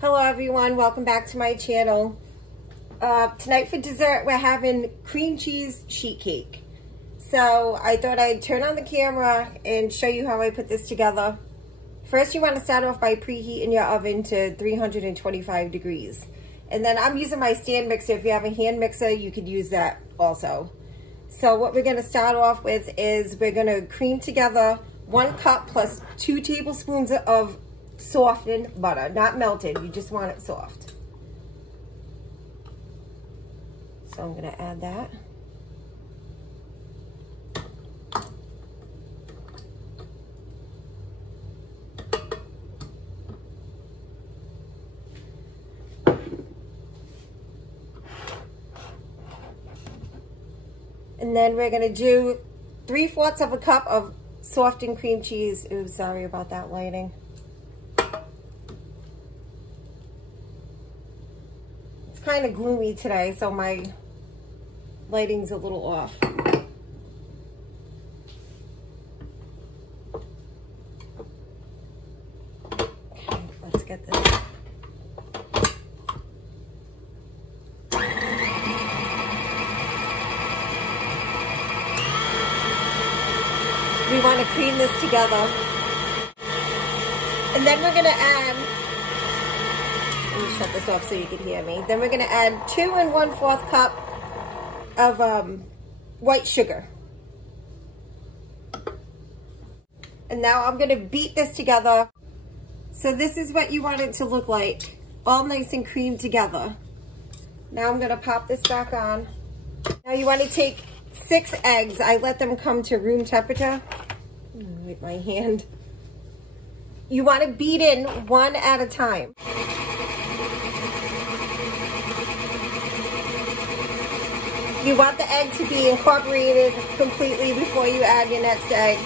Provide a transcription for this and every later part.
Hello everyone, welcome back to my channel. Tonight for dessert we're having cream cheese sheet cake. So I thought I'd turn on the camera and show you how I put this together. First you want to start off by preheating your oven to 325 degrees. And then I'm using my stand mixer. If you have a hand mixer you could use that also. So what we're going to start off with is we're going to cream together 1 cup plus 2 tablespoons of softened butter, not melted, you just want it soft. So I'm going to add that. And then we're going to do 3/4 of a cup of softened cream cheese. Ooh, sorry about that lighting. Kind of gloomy today, so my lighting's a little off. Okay, let's get this. We want to cream this together. And then we're going to add, let me shut this off so you can hear me. Then we're going to add 2 1/4 cup of white sugar. And now I'm going to beat this together. So this is what you want it to look like, all nice and creamed together. Now I'm going to pop this back on. Now you want to take 6 eggs. I let them come to room temperature. With my hand. You want to beat in 1 at a time. You want the egg to be incorporated completely before you add your next egg.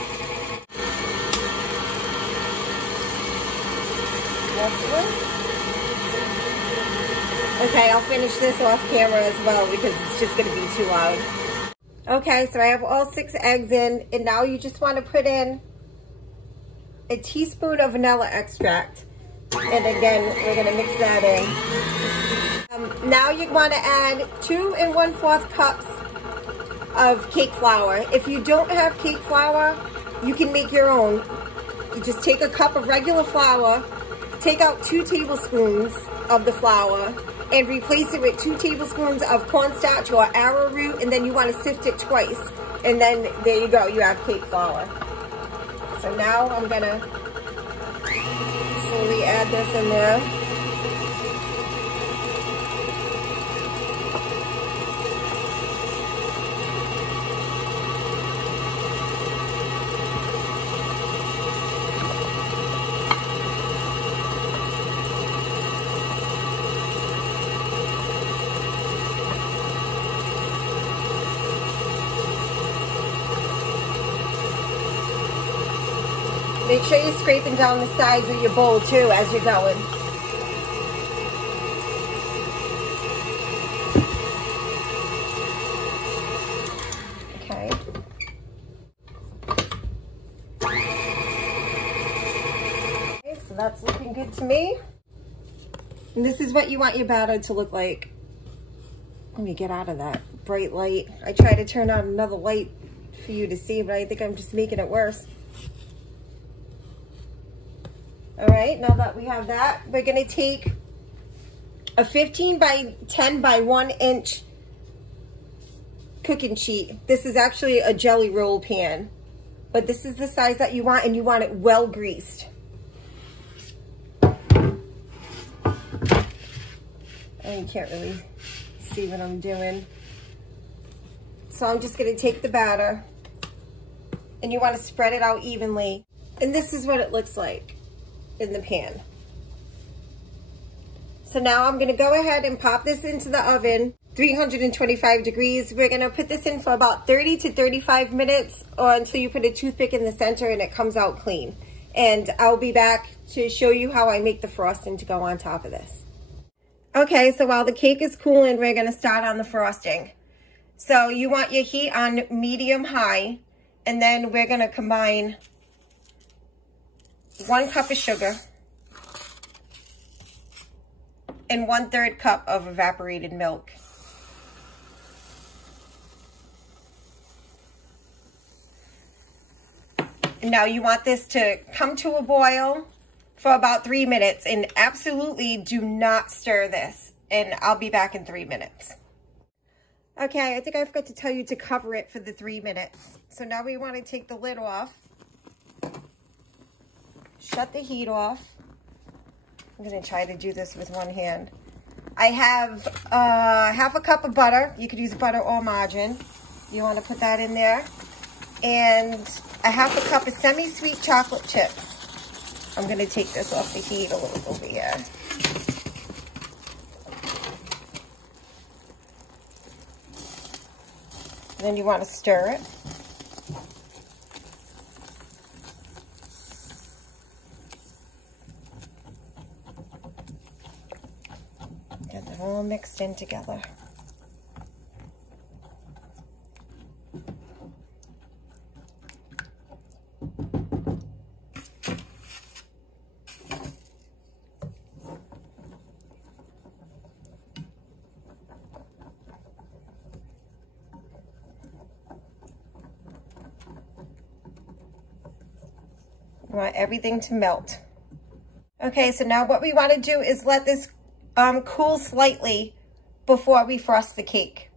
Okay, I'll finish this off camera as well because it's just going to be too loud. Okay, so I have all 6 eggs in, and now you just want to put in a teaspoon of vanilla extract. And again, we're going to mix that in. Now you want to add 2 1/4 cups of cake flour. If you don't have cake flour, you can make your own. You just take a cup of regular flour, take out 2 tablespoons of the flour, and replace it with 2 tablespoons of cornstarch or arrowroot, and then you want to sift it twice. And then there you go, you have cake flour. So now I'm going to slowly add this in there. Make sure you're scraping down the sides of your bowl too as you're going. Okay. Okay, so that's looking good to me. And this is what you want your batter to look like. Let me get out of that bright light. I tried to turn on another light for you to see, but I think I'm just making it worse. All right, now that we have that, we're going to take a 15 by 10 by 1 inch cooking sheet. This is actually a jelly roll pan, but this is the size that you want, and you want it well greased. And you can't really see what I'm doing. So I'm just going to take the batter, and you want to spread it out evenly. And this is what it looks like in the pan. So now I'm going to go ahead and pop this into the oven, 325 degrees. We're going to put this in for about 30 to 35 minutes or until you put a toothpick in the center and it comes out clean. And I'll be back to show you how I make the frosting to go on top of this. Okay, so while the cake is cooling, we're going to start on the frosting. So you want your heat on medium high, and then we're going to combine 1 cup of sugar, and 1/3 cup of evaporated milk. Now you want this to come to a boil for about 3 minutes, and absolutely do not stir this. And I'll be back in 3 minutes. Okay, I think I forgot to tell you to cover it for the 3 minutes. So now we want to take the lid off. Shut the heat off. I'm going to try to do this with one hand. I have 1/2 cup of butter. You could use butter or margarine. You want to put that in there. And 1/2 cup of semi-sweet chocolate chips. I'm going to take this off the heat a little over here. Then you want to stir it. Get it all mixed in together. You want everything to melt. Okay, so now what we want to do is let this cool slightly before we frost the cake.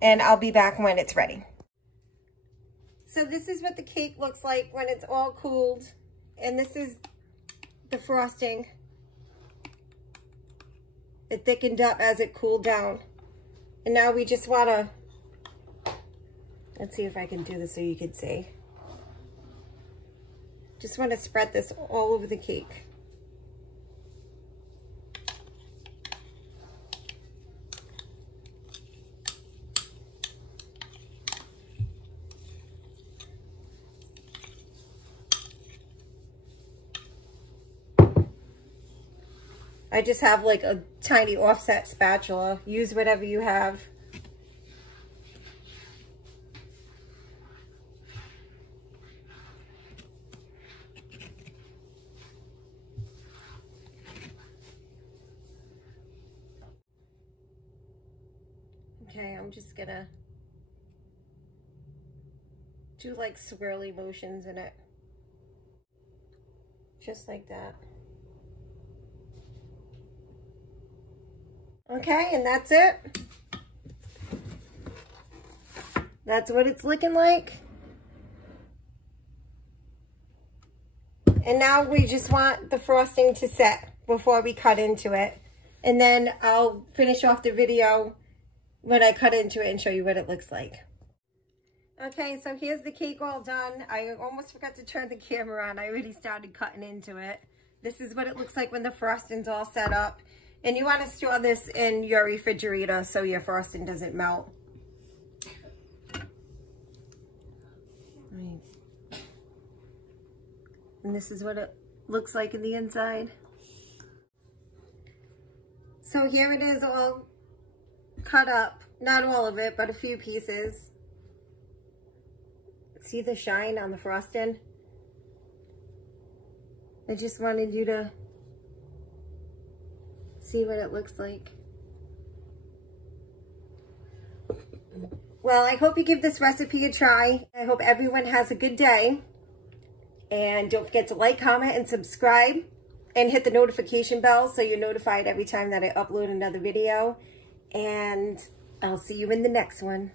And I'll be back when it's ready. So this is what the cake looks like when it's all cooled. And this is the frosting. It thickened up as it cooled down. And now we just want to, let's see if I can do this so you can see. Just want to spread this all over the cake. I just have like a tiny offset spatula. Use whatever you have. Okay, I'm just gonna do like swirly motions in it. Just like that. Okay, and that's it. That's what it's looking like. And now we just want the frosting to set before we cut into it. And then I'll finish off the video when I cut into it and show you what it looks like. Okay, so here's the cake all done. I almost forgot to turn the camera on. I already started cutting into it. This is what it looks like when the frosting's all set up. And you want to store this in your refrigerator so your frosting doesn't melt. And this is what it looks like in the inside. So here it is all cut up. Not all of it, but a few pieces. See the shine on the frosting? I just wanted you to see what it looks like. Well, I hope you give this recipe a try. I hope everyone has a good day. And don't forget to like, comment, and subscribe. And hit the notification bell so you're notified every time that I upload another video. And I'll see you in the next one.